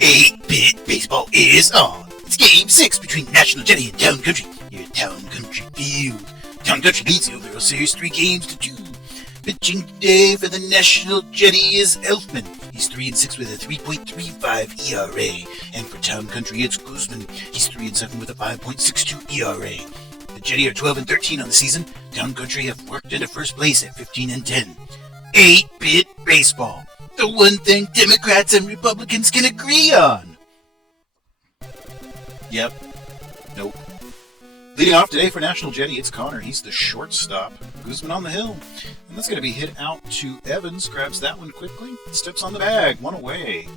8-bit baseball is on. It's Game 6 between National Jetty and Town Country here at Town Country Field. Town Country leads the overall series 3 games to 2. Pitching today for the National Jetty is Elfman. He's 3-6 with a 3.35 ERA. And for Town Country, it's Guzman. He's 3-7 with a 5.62 ERA. The Jetty are 12-13 on the season. Town Country have worked into first place at 15-10. 8-bit baseball. The one thing Democrats and Republicans can agree on. Yep. Nope. Leading off today for National Jetty, it's Connor. He's the shortstop. Guzman on the hill. And that's going to be hit out to Evans. Grabs that one quickly. Steps on the bag. One away.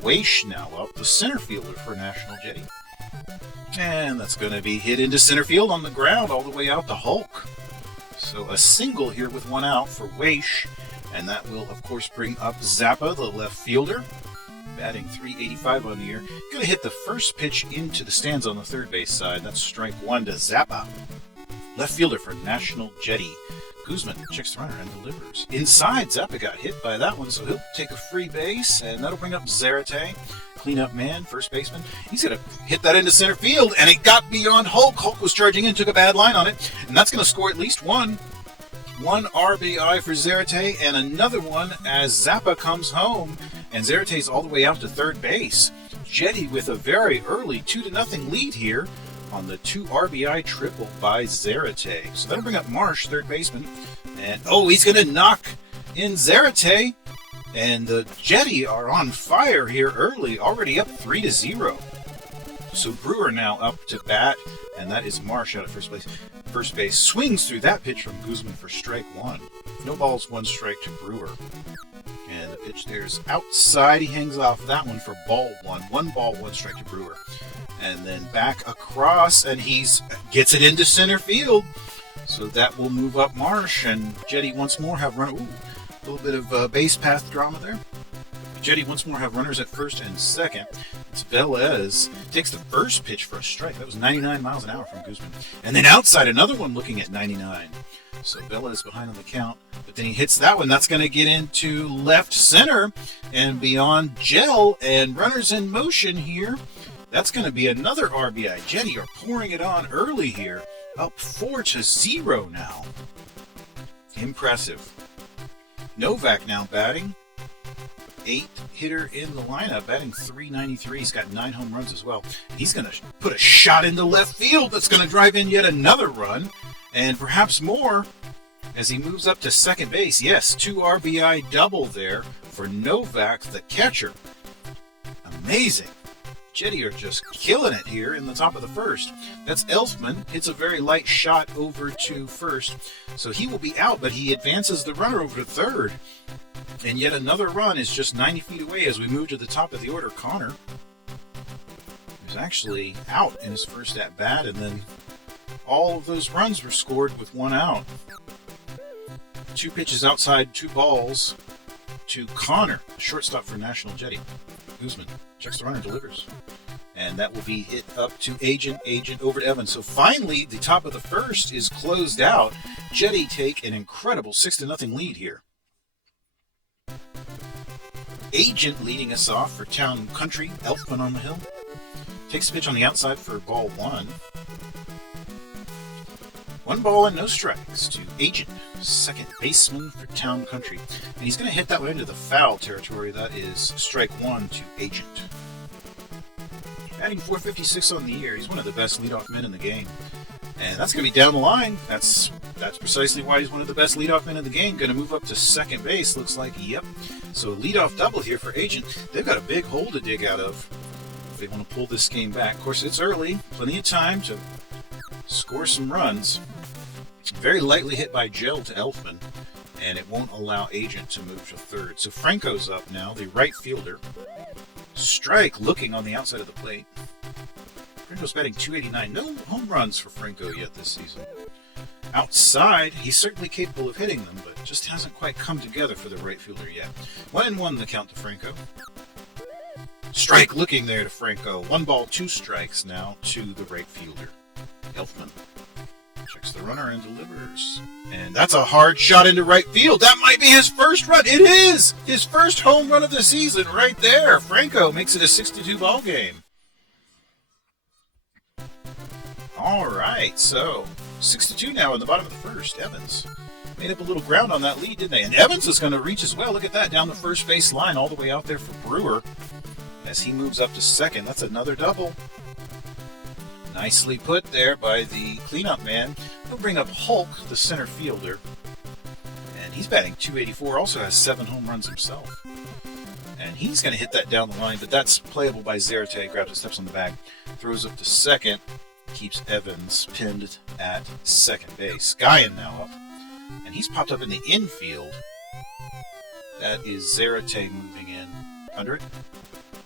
Weish now up, the center fielder for National Jetty. And that's going to be hit into center field on the ground all the way out to Hulk. So a single here with one out for Weish. And that will, of course, bring up Zappa, the left fielder. Batting .385 on the year. Going to hit the first pitch into the stands on the third base side. That's strike one to Zappa. Left fielder for National Jetty. Guzman checks the runner and delivers. Inside, Zappa got hit by that one, so he'll take a free base, and that'll bring up Zarate. Cleanup man, first baseman. He's going to hit that into center field, and it got beyond Hulk. Hulk was charging in, took a bad line on it, and that's going to score at least one. One RBI for Zarate, and another one as Zappa comes home, and Zarate's all the way out to third base. Jetty with a very early 2-0 lead here on the 2 RBI triple by Zarate. So that'll bring up Marsh, third baseman, and he's going to knock in Zarate, and the Jetty are on fire here early, already up 3-0. So Brewer now up to bat, and that is Marsh out at first base. First base swings through that pitch from Guzman for strike one. No balls, one strike to Brewer. And the pitch there's outside. He hangs off that one for ball one. 1 ball, 1 strike to Brewer. And then back across, and gets it into center field. So that will move up Marsh, and Jetty once more have run. A little bit of base path drama there. Jetty once more have runners at first and second. It's Velez. Takes the first pitch for a strike. That was 99 miles an hour from Guzman. And then outside, another one looking at 99. So Velez behind on the count. But then he hits that one. That's going to get into left center and beyond Gel. And runners in motion here. That's going to be another RBI. Jetty are pouring it on early here. Up 4-0 now. Impressive. Novak now batting. 8th hitter in the lineup, batting .393. He's got 9 home runs as well. He's going to put a shot into left field that's going to drive in yet another run, and perhaps more as he moves up to second base. Yes, 2 RBI double there for Novak, the catcher. Amazing. Jetty are just killing it here in the top of the first. That's Elfman. Hits a very light shot over to first, so he will be out, but he advances the runner over to third. And yet another run is just 90 feet away as we move to the top of the order. Connor is actually out in his first at-bat, and then all of those runs were scored with 1 out. 2 pitches outside, 2 balls to Connor, shortstop for National Jetty. Guzman checks the runner, delivers. And that will be hit up to Agent over to Evans. So finally, the top of the first is closed out. Jetty take an incredible 6-0 lead here. Agent leading us off for Town Country. Elfman on the hill. Takes a pitch on the outside for ball 1. 1 ball and no strikes to Agent, second baseman for Town Country. And he's going to hit that one into the foul territory. That is strike 1 to Agent. Batting .456 on the year. He's one of the best leadoff men in the game. And that's going to be down the line. That's precisely why he's one of the best leadoff men in the game. Going to move up to second base, looks like. Yep. So leadoff double here for Agent. They've got a big hole to dig out of if they want to pull this game back. Of course, it's early. Plenty of time to score some runs. Very lightly hit by Gel to Elfman, and it won't allow Agent to move to third. So Franco's up now, the right fielder. Strike looking on the outside of the plate. Franco's batting .289. No home runs for Franco yet this season. Outside, he's certainly capable of hitting them, but just hasn't quite come together for the right fielder yet. 1-1 the count to Franco. Strike looking there to Franco. 1 ball, 2 strikes now to the right fielder, Elfman. Checks the runner and delivers. And that's a hard shot into right field. That might be his first run. It is! His first home run of the season right there. Franco makes it a 6-2 ball game. All right, so 6-2 now in the bottom of the first. Evans made up a little ground on that lead, didn't they? And Evans is going to reach as well. Look at that, down the first base line, all the way out there for Brewer. As he moves up to second, that's another double. Nicely put there by the cleanup man. He'll bring up Hulk, the center fielder. And he's batting .284, also has 7 home runs himself. And he's going to hit that down the line, but that's playable by Zarate. Grabs it, steps on the bag, throws up to second, keeps Evans pinned at second base. Guyan now up, and he's popped up in the infield. That is Zarate moving in. Under it,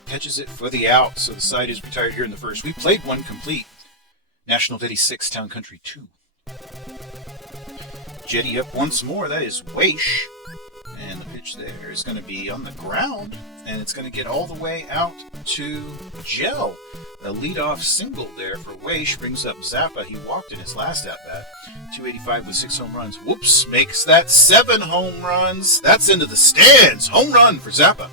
catches it for the out, so the side is retired here in the first. We played one complete. National Jetty 6, Town Country 2. Jetty up once more. That is Weish. And the pitch there is going to be on the ground, and it's going to get all the way out to Gel. A leadoff single there for Weish brings up Zappa. He walked in his last at-bat. .285 with 6 home runs. Whoops, makes that 7 home runs. That's into the stands. Home run for Zappa.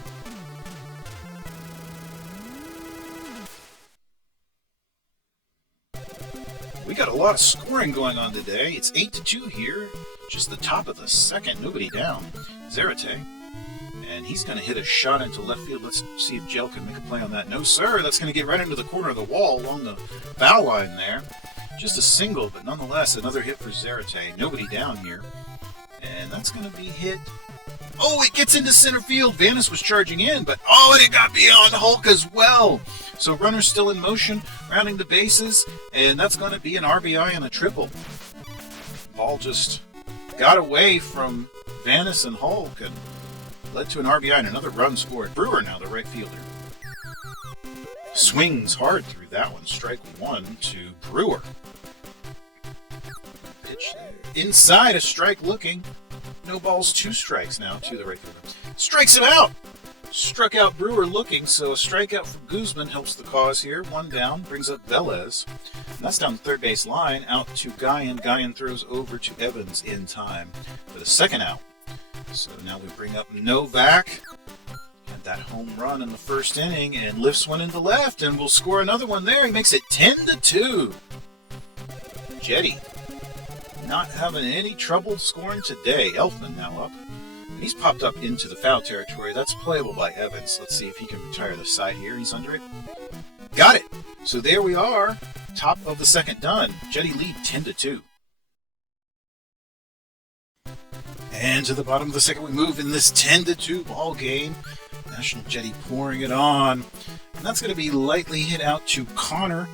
We got a lot of scoring going on today. It's 8-2 here. Just the top of the second. Nobody down. Zarate. And he's going to hit a shot into left field. Let's see if Gel can make a play on that. No, sir. That's going to get right into the corner of the wall along the foul line there. Just a single, but nonetheless, another hit for Zarate. Nobody down here. And that's going to be hit. Oh, it gets into center field. Vanis was charging in, but and it got beyond Hulk as well. So runner's still in motion, rounding the bases, and that's going to be an RBI and a triple. Ball just got away from Vanis and Hulk and led to an RBI and another run scored. Brewer now, the right fielder. Swings hard through that one. Strike 1 to Brewer. Pitch there. Inside, a strike looking. No balls, 2 strikes now to the right fielder. Strikes him out! Struck out Brewer looking, so a strikeout for Guzman helps the cause here. 1 down, brings up Velez. And that's down the third base line, out to Guyan. Guyan throws over to Evans in time for the second out. So now we bring up Novak. Had that home run in the first inning and lifts one into left, and we'll score another one there. He makes it 10-2. Jetty not having any trouble scoring today. Elfman now up. He's popped up into the foul territory. That's playable by Evans. Let's see if he can retire the side here. He's under it. Got it. So there we are. Top of the second done. Jetty lead 10-2. And to the bottom of the second we move in this 10-2 ball game. National Jetty pouring it on. And that's going to be lightly hit out to Connor.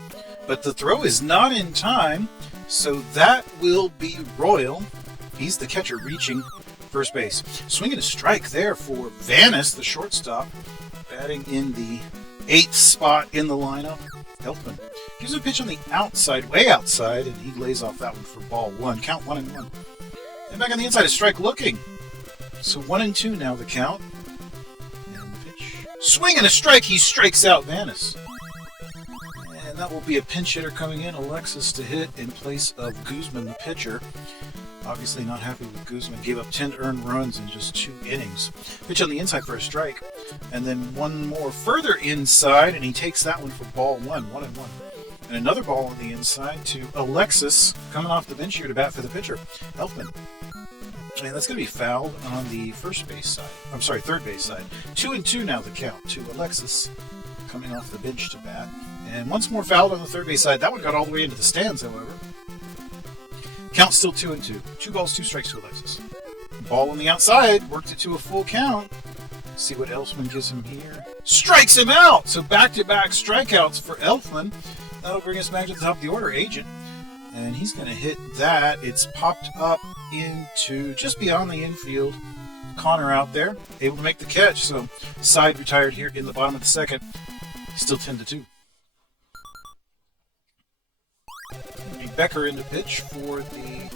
But the throw is not in time. So that will be Royal. He's the catcher reaching first base. Swinging a strike there for Vanis, the shortstop, batting in the 8th spot in the lineup. Elfman gives a pitch on the outside, way outside, and he lays off that one for ball 1. Count 1-1. And back on the inside, a strike looking. So 1-2 now the count. And the pitch. Swing and a strike. He strikes out Vanis. And that will be a pinch hitter coming in, Alexis to hit in place of Guzman, the pitcher. Obviously not happy with Guzman. Gave up 10 earned runs in just 2 innings. Pitch on the inside for a strike. And then one more further inside, and he takes that one for ball 1, 1-1. And another ball on the inside to Alexis, coming off the bench here to bat for the pitcher, Elfman. And that's going to be fouled on the third base side. 2-2 now the count to Alexis, coming off the bench to bat. And once more fouled on the third base side. That one got all the way into the stands, however. Count still 2-2. 2 balls, 2 strikes to Alexis. Ball on the outside. Worked it to a full count. See what Elfman gives him here. Strikes him out! So back-to-back strikeouts for Elfman. That'll bring us back to the top of the order, Agent. And he's going to hit that. It's popped up into just beyond the infield. Connor out there, able to make the catch. So side retired here in the bottom of the second. Still 10-2. Becker in the pitch for the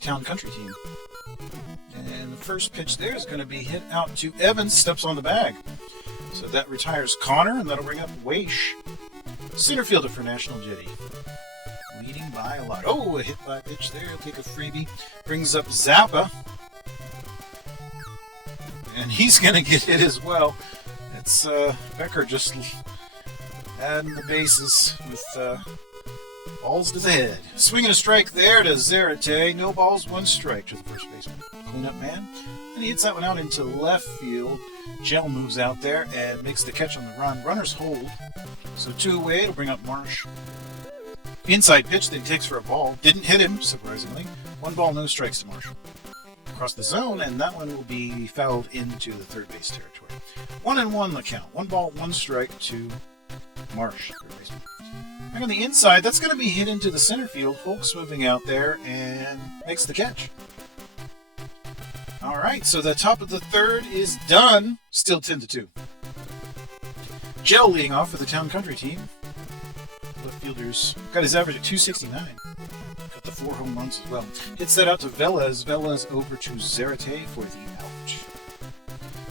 Town Country team. And the first pitch there is going to be hit out to Evans. Steps on the bag. So that retires Connor, and that'll bring up Weish, center fielder for National Jetty. Leading by a lot. Oh, a hit by pitch there. He'll take a freebie. Brings up Zappa. And he's going to get hit as well. It's Becker just adding the bases with balls to the head. Swinging a strike there to Zarate. No balls, one strike to the first baseman. Cleanup man. And he hits that one out into left field. Gel moves out there and makes the catch on the run. Runners hold. So 2 away. It'll bring up Marsh. Inside pitch that he takes for a ball. Didn't hit him, surprisingly. 1 ball, no strikes to Marsh. Across the zone, and that one will be fouled into the third base territory. 1-1 the count. 1 ball, 1 strike to Marsh, third baseman. Back on the inside, that's going to be hit into the center field. Folks moving out there and makes the catch. All right, so the top of the third is done. Still 10-2. Gel leading off for the Town Country team. Left fielder's got his average at 269. Got the 4 home runs as well. Hits that out to Velez. Velez over to Zarate for the out.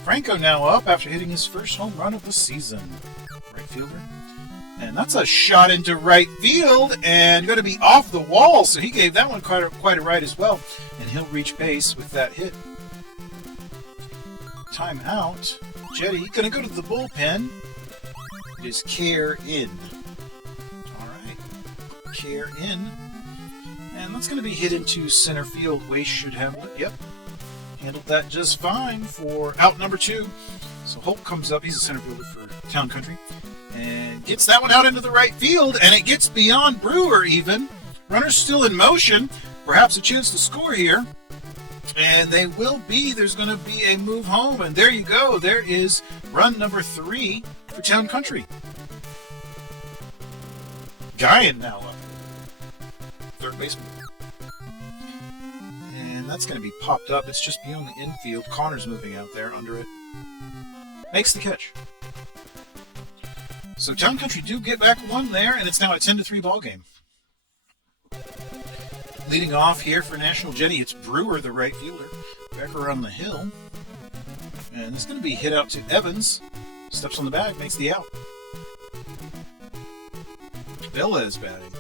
Franco now up after hitting his first home run of the season. Right fielder. And that's a shot into right field and going to be off the wall. So he gave that one quite a ride as well. And he'll reach base with that hit. Timeout. Jetty going to go to the bullpen. It is Care in. All right. Care in. And that's going to be hit into center field. Wace should handle it. Yep. Handled that just fine for out number 2. So Holt comes up. He's a center fielder for Town Country. And gets that one out into the right field. And it gets beyond Brewer even. Runner's still in motion. Perhaps a chance to score here. And they will be. There's going to be a move home. And there you go. There is run number 3 for Town Country. Guyan now up. Third baseman. And that's going to be popped up. It's just beyond the infield. Connor's moving out there under it. Makes the catch. So Town Country do get back 1 there, and it's now a 10-3 ball game. Leading off here for National Jetty, it's Brewer, the right fielder. Becker on the hill. And it's going to be hit out to Evans. Steps on the bag, makes the out. Velez batting.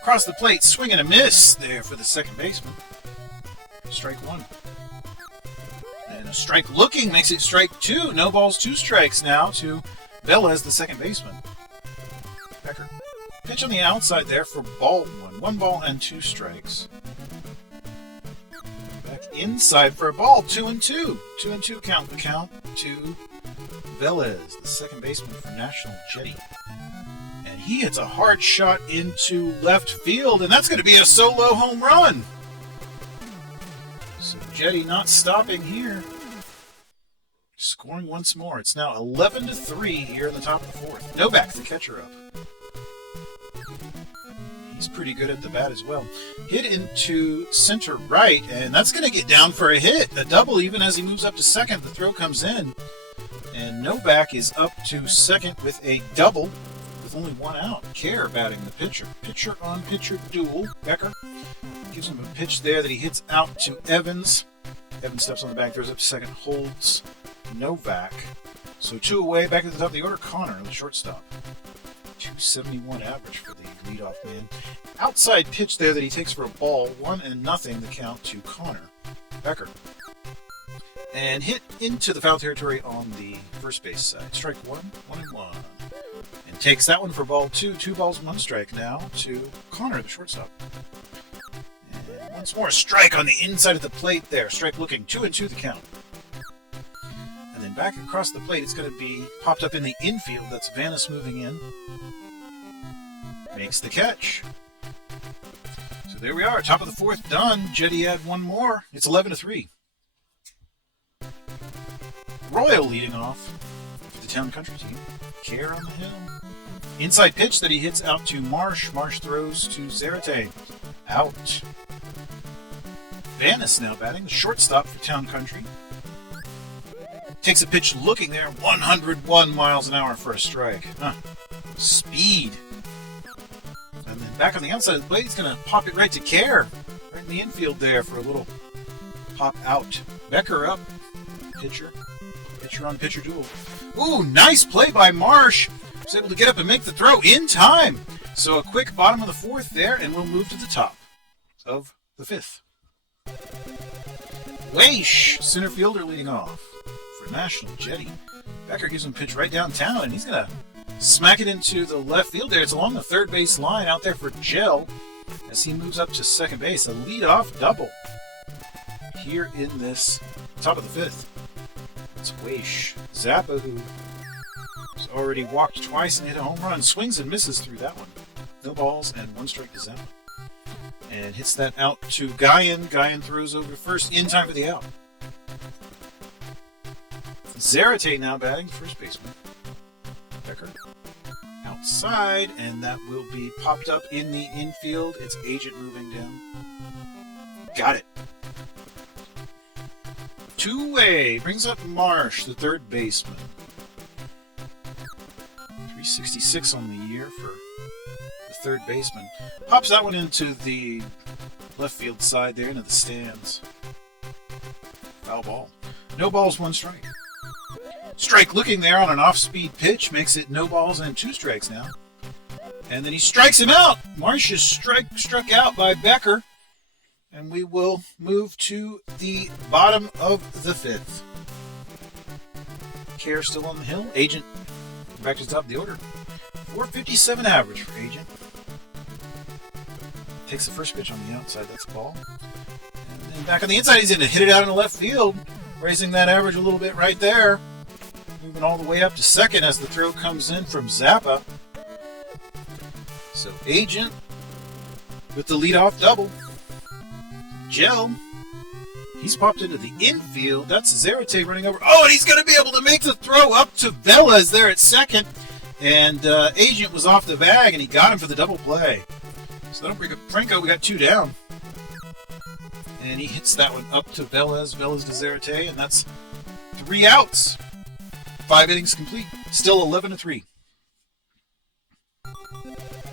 Across the plate, swing and a miss there for the second baseman. Strike 1. And a strike looking makes it strike 2. No balls, 2 strikes now to Velez, the second baseman. Becker. Pitch on the outside there for ball 1. 1 ball and 2 strikes. Back inside for a ball. 2-2. 2-2 count the count to Velez, the second baseman for National Jetty. And he hits a hard shot into left field, and that's going to be a solo home run. So Jetty not stopping here. Scoring once more. It's now 11-3 here in the top of the 4th. Novak, the catcher, up. He's pretty good at the bat as well. Hit into center right, and that's going to get down for a hit. A double even as he moves up to second. The throw comes in, and Novak is up to second with a double with only 1 out. Care batting the pitcher. Pitcher on pitcher duel. Becker gives him a pitch there that he hits out to Evans. Evans steps on the bag, throws up to second, holds Novak. So 2 away, back at the top of the order. Connor, the shortstop. 271 average for the leadoff man. Outside pitch there that he takes for a ball. 1-0 the count to Connor. Becker. And hit into the foul territory on the first base side. Strike 1, 1-1. And takes that one for ball 2. 2 balls, 1 strike now to Connor, the shortstop. And once more, a strike on the inside of the plate there. Strike looking. 2-2 the count. And then back across the plate, it's going to be popped up in the infield. That's Vanis moving in. Makes the catch. So there we are. Top of the 4th done. Jetty had 1 more. It's 11-3. Royal leading off for the Town Country team. Care on the hill. Inside pitch that he hits out to Marsh. Marsh throws to Zarate. Out. Vanis now batting. The shortstop for Town Country. Takes a pitch looking there. 101 miles an hour for a strike. Speed. And then back on the outside of the plate, he's going to pop it right to Care. Right in the infield there for a little pop out. Becker up. Pitcher. Pitcher on pitcher duel. Ooh, nice play by Marsh. Was able to get up and make the throw in time. So a quick bottom of the fourth there, and we'll move to the top of the fifth. Weish, center fielder leading off for National Jetty. Becker gives him a pitch right downtown, and he's going to smack it into the left field there. It's along the third base line out there for Gel as he moves up to second base. A leadoff double here in this top of the fifth. It's Weish. Zappa, who has already walked twice and hit a home run, swings and misses through that one. No balls and 1 strike to Zappa. And hits that out to Guyan. Guyan throws over first in time for the out. Zarate now batting, first baseman. Becker outside, and that will be popped up in the infield. It's Agent moving down. Got it. Two-way brings up Marsh, the third baseman. 366 on the year for the third baseman. Pops that one into the left field side there, into the stands. Foul ball. No balls, 1 strike. Strike looking there on an off-speed pitch makes it no balls and 2 strikes now. And then he strikes him out. Marsh is struck out by Becker. And we will move to the bottom of the fifth. Care still on the hill. Agent back to the top of the order. 457 average for Agent. Takes the first pitch on the outside. That's a ball. And then back on the inside, he's going to hit it out in the left field, raising that average a little bit right there. Moving all the way up to second as the throw comes in from Zappa. So Agent with the leadoff double. Gel, he's popped into the infield. That's Zarate running over. Oh, and he's going to be able to make the throw up to Velez there at second. And Agent was off the bag, and he got him for the double play. So that'll bring up Franco. We got 2 down. And he hits that one up to Velez. Velez to Zarate, and that's 3 outs. 5 innings complete. Still 11-3.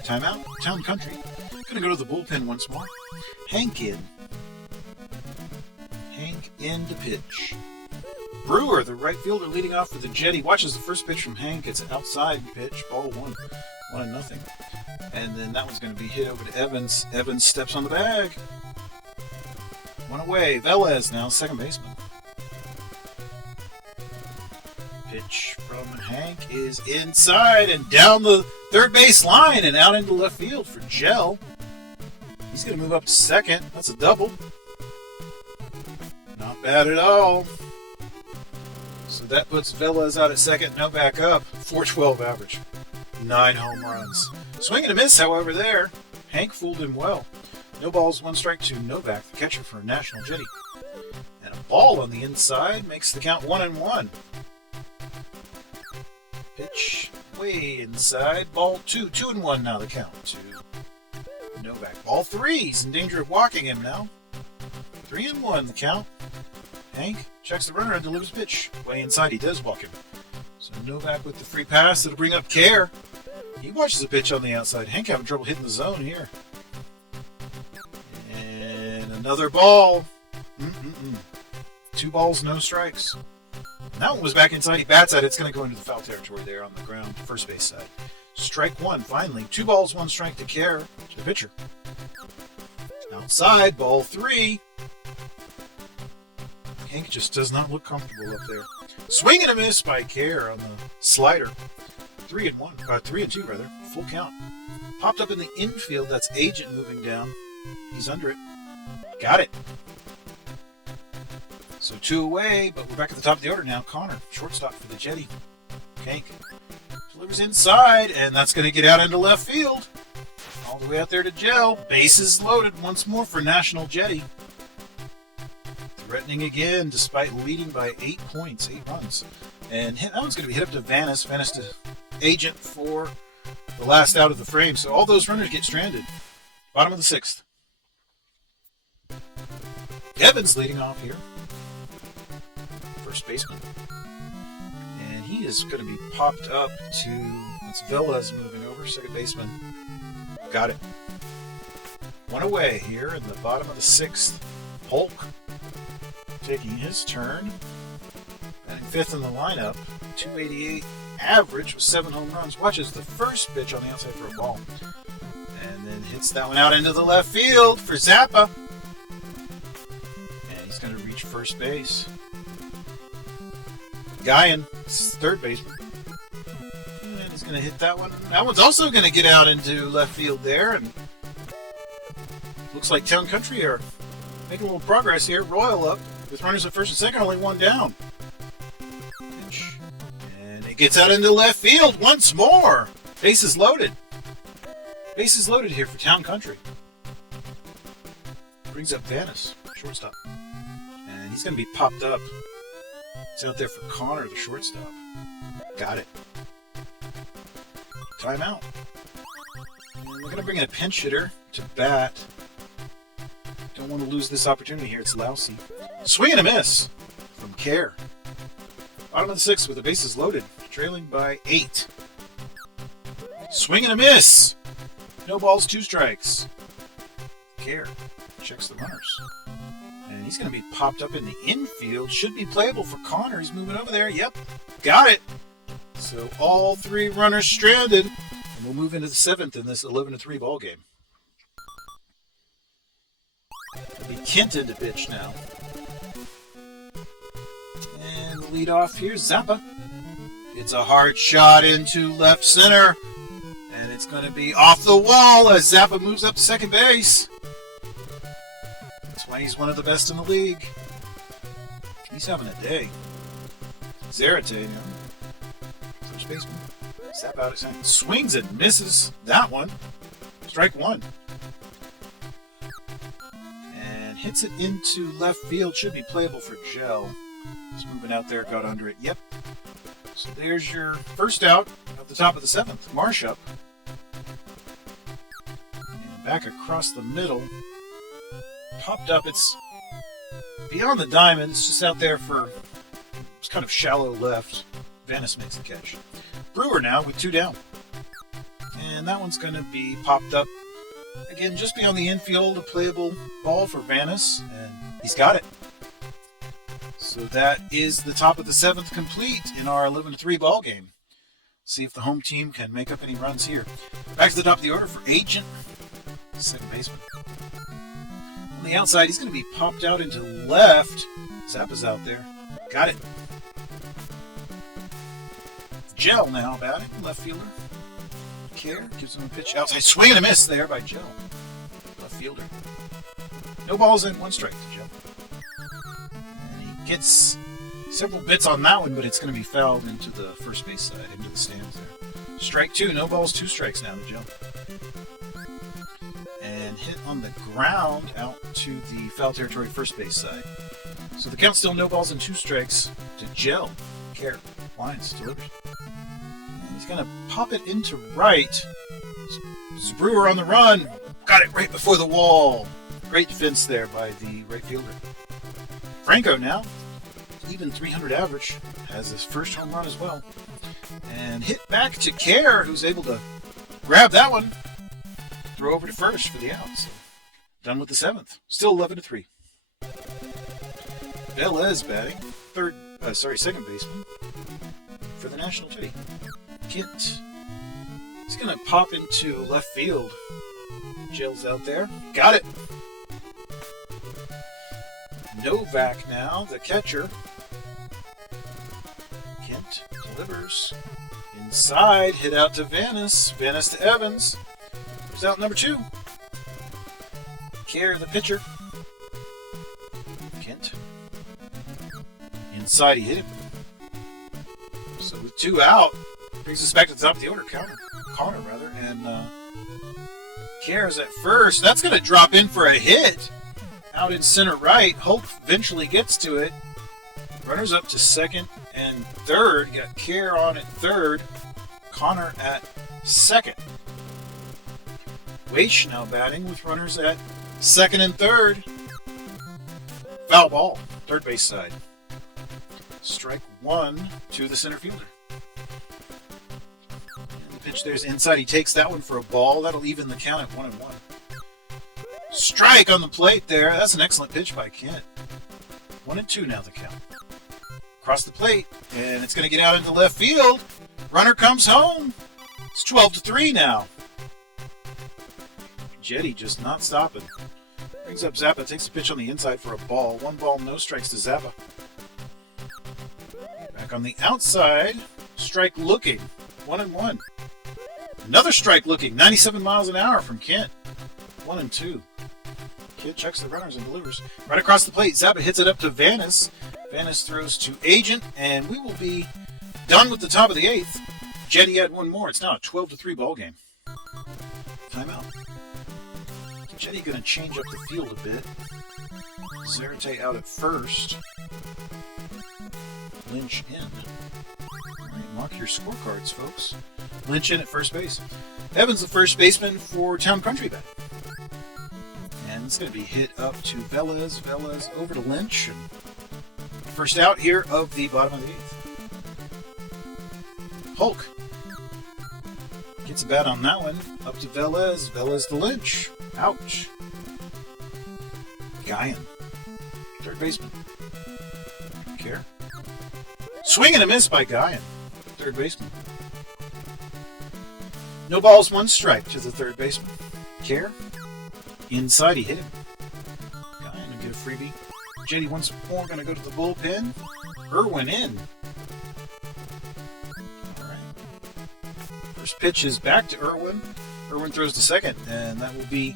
Timeout. Town Country. Going to go to the bullpen once more. Hank in. Hank in to pitch. Brewer, the right fielder, leading off for the Jetty. Watches the first pitch from Hank. It's an outside pitch. Ball 1. 1-0. And then that one's going to be hit over to Evans. Evans steps on the bag. 1 away. Velez now, second baseman. Pitch from Hank is inside and down the third base line and out into left field for Gel. He's going to move up to second. That's a double. Not bad at all. So that puts Velez out at second. No back up. 412 average. 9 home runs. Swing and a miss, however, there. Hank fooled him well. No balls, 1 strike to Novak, the catcher for National Jetty. And a ball on the inside makes the count 1-1. Pitch way inside. Ball 2. 2-1 now the count to Novak. Ball 3. He's in danger of walking him now. 3-1 the count. Hank checks the runner and delivers pitch. Way inside. He does walk him. So Novak with the free pass. It'll bring up Care. He watches the pitch on the outside. Hank having trouble hitting the zone here. And another ball. 2 balls, no strikes. That one was back inside. He bats at it. It's going to go into the foul territory there on the ground, first base side. Strike 1, finally. 2 balls, 1 strike to Care, to the pitcher. Outside, ball 3. Hank just does not look comfortable up there. Swing and a miss by Care on the slider. 3-2 rather. Full count. Popped up in the infield. That's Agent moving down. He's under it. Got it. So 2 away, but we're back at the top of the order now. Connor, shortstop for the Jetty. Hank delivers inside, and that's going to get out into left field. All the way out there to Gel. Bases loaded once more for National Jetty. Threatening again, despite leading by 8 points, 8 runs. And that one's going to be hit up to Vanis. Vanis to Agent for the last out of the frame. So all those runners get stranded. Bottom of the 6th. Evans leading off here. First baseman. And he is going to be popped up to, that's Velez moving over, second baseman. Got it. 1 away here in the bottom of the 6th. Polk taking his turn. Batting 5th in the lineup. 288 average with 7 home runs. Watches the first pitch on the outside for a ball. then hits that one out into the left field for Zappa. And he's going to reach first base. Guyan, third baseman. And he's going to hit that one. That one's also going to get out into left field there. And looks like Town Country are making a little progress here. Royal up with runners at first and second, only one down. And it gets out into left field once more. Bases loaded. Bases loaded here for Town Country. Brings up Vanis, shortstop. And he's going to be popped up. It's out there for Connor, the shortstop. Got it. Timeout. And we're going to bring in a pinch hitter to bat. Don't want to lose this opportunity here. It's lousy. Swing and a miss from Care. Bottom of the sixth with the bases loaded. Trailing by 8. Swing and a miss. No balls, 2 strikes. Care checks the runners. And he's going to be popped up in the infield. Should be playable for Connor. He's moving over there. Yep. Got it. So all 3 runners stranded. And we'll move into the 7th in this 11-3 ball game. It'll be Kenton to pitch now. And the lead off here's Zappa. It's a hard shot into left center. And it's going to be off the wall as Zappa moves up to second base. That's why he's one of the best in the league. He's having a day. Zarate now. First baseman. Zappa out of second. Swings and misses that one. Strike 1. And hits it into left field. Should be playable for Gel. He's moving out there. Got under it. Yep. So there's your first out at the top of the 7th. Marsh up. And back across the middle. Popped up. It's beyond the diamond. It's just out there for it's kind of shallow left. Vanis makes the catch. Brewer now with 2 down. And that one's going to be popped up. Again, just beyond the infield. A playable ball for Vanis. And he's got it. So that is the top of the 7th complete in our 11-3 ball game. See if the home team can make up any runs here. Back to the top of the order for Agent, second baseman. On the outside, he's going to be popped out into left. Zappa's out there. Got it. Gel now batting, left fielder. Care gives him a pitch outside. Swing and a miss there by Gel, left fielder. No balls in, 1 strike to Gel. Gets several bits on that one, but it's going to be fouled into the first base side, into the stands there. Strike 2, no balls, 2 strikes now to Gel. And hit on the ground out to the foul territory first base side. So the count's still no balls and 2 strikes to Gel. Care, lines, delivers. And he's going to pop it into right. Brewer on the run. Got it right before the wall. Great defense there by the right fielder. Franco now, even 300 average, has his first home run as well. And hit back to Care, who's able to grab that one, throw over to first for the out. So done with the 7th. Still 11-3. Velez batting, second baseman for the National Jetty. Kent. He's going to pop into left field. Gel's out there. Got it. Novak now, the catcher. Kent delivers. Inside, hit out to Vanis. Vanis to Evans. There's out number 2. Care, the pitcher. Kent. Inside, he hit him. So with 2 out, brings us back to the top of the order. Connor, rather. And Care is at first. That's going to drop in for a hit. Out in center right. Hope eventually gets to it. Runners up to second and third. Got Care on at third. Connor at second. Weish now batting with runners at second and third. Foul ball. Third base side. Strike 1 to the center fielder. And the pitch there's inside. He takes that one for a ball. That'll even the count at 1-1. Strike on the plate there. That's an excellent pitch by Kent. 1-2 now the count. Across the plate, and it's going to get out into left field. Runner comes home. It's 12-3 now. Jetty just not stopping. Brings up Zappa, takes a pitch on the inside for a ball. 1 ball, no strikes to Zappa. Back on the outside, strike looking. 1-1. Another strike looking. 97 miles an hour from Kent. 1-2. Kid checks the runners and delivers. Right across the plate, Zappa hits it up to Vanis. Vanis throws to Agent, and we will be done with the top of the 8th. Jetty had 1 more. It's now a 12-3 ball game. Timeout. Jetty going to change up the field a bit. Zarate out at first. Lynch in. All right, mark your scorecards, folks. Lynch in at first base. Evans, the first baseman for Town Country Bet. And it's going to be hit up to Velez. Velez over to Lynch. And first out here of the bottom of the 8th. Hulk gets a bat on that one. Up to Velez. Velez to Lynch. Ouch. Guyan, third baseman. Care. Swing and a miss by Guyan, third baseman. No balls, 1 strike to the third baseman. Care. Inside, he hit him. Guyan will get a freebie. Jetty once more going to go to the bullpen. Irwin in. All right. First pitch is back to Irwin. Irwin throws to second, and that will be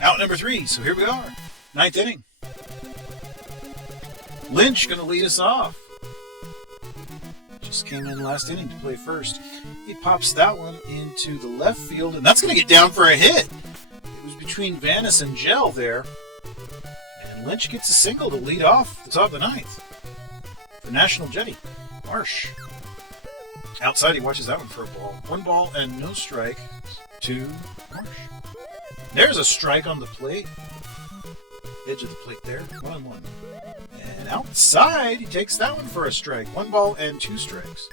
out number 3. So here we are, 9th inning. Lynch going to lead us off. Just came in last inning to play first. He pops that one into the left field, and that's going to get down for a hit. It was between Vanis and Gel there. And Lynch gets a single to lead off the top of the 9th. The National Jetty, Marsh. Outside, he watches that one for a ball. 1 ball and no strike to Marsh. There's a strike on the plate. Edge of the plate there. 1-1. And outside, he takes that one for a strike. 1 ball and 2 strikes.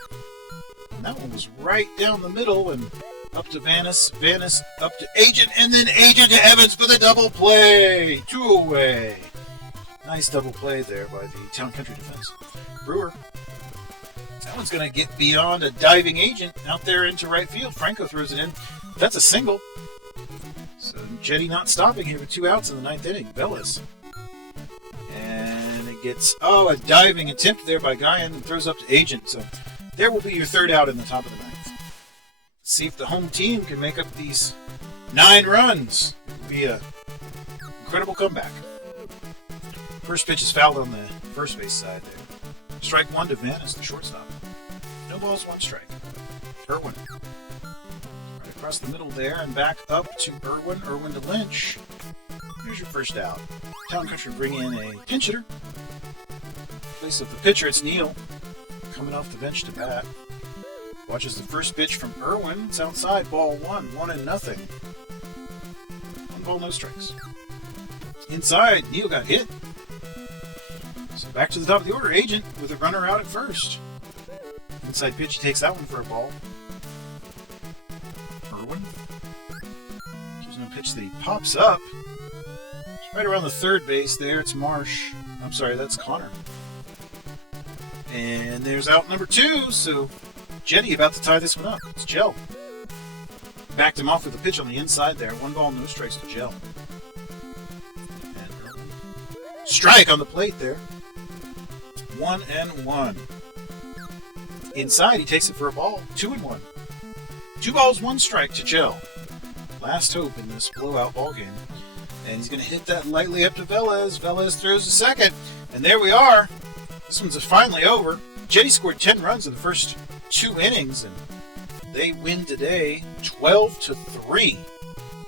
And that one was right down the middle and up to Vanis. Vanis up to Agent, and then Agent to Evans for the double play. 2 away. Nice double play there by the Town Country defense. Brewer. That one's going to get beyond a diving Agent out there into right field. Franco throws it in. That's a single. So Jetty not stopping here with 2 outs in the 9th inning. Velez. And it gets, a diving attempt there by Guyan and throws up to Agent. So there will be your 3rd out in the top of the 9th. See if the home team can make up these 9 runs. It will be an incredible comeback. First pitch is fouled on the first base side there. Strike 1 to Vanis, the shortstop. No balls, 1 strike. Irwin. Right across the middle there and back up to Irwin. Irwin to Lynch. Here's your first out. Town Country bring in a pinch hitter. In place of the pitcher, it's Neal. Coming off the bench to bat. Watches the first pitch from Irwin. It's outside, ball 1. 1-0. 1 ball, no strikes. Inside, Neal got hit. So back to the top of the order. Agent with a runner out at first. Inside pitch, he takes that one for a ball. Irwin gives him a pitch that he pops up. It's right around the third base there. It's Marsh. I'm sorry, that's Connor. And there's out number 2. So Jetty about to tie this one up. It's Gel. Backed him off with a pitch on the inside there. 1 ball, no strikes to Gel. And Irwin. Strike on the plate there. 1-1. Inside, he takes it for a ball. 2-1. 2 balls, 1 strike to Gel. Last hope in this blowout ball game. And he's going to hit that lightly up to Velez. Velez throws to second. And there we are. This one's finally over. Jetty scored 10 runs in the first 2 innings. And they win today 12-3.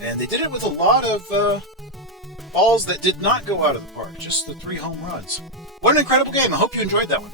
And they did it with a lot of balls that did not go out of the park. Just the 3 home runs. What an incredible game. I hope you enjoyed that one.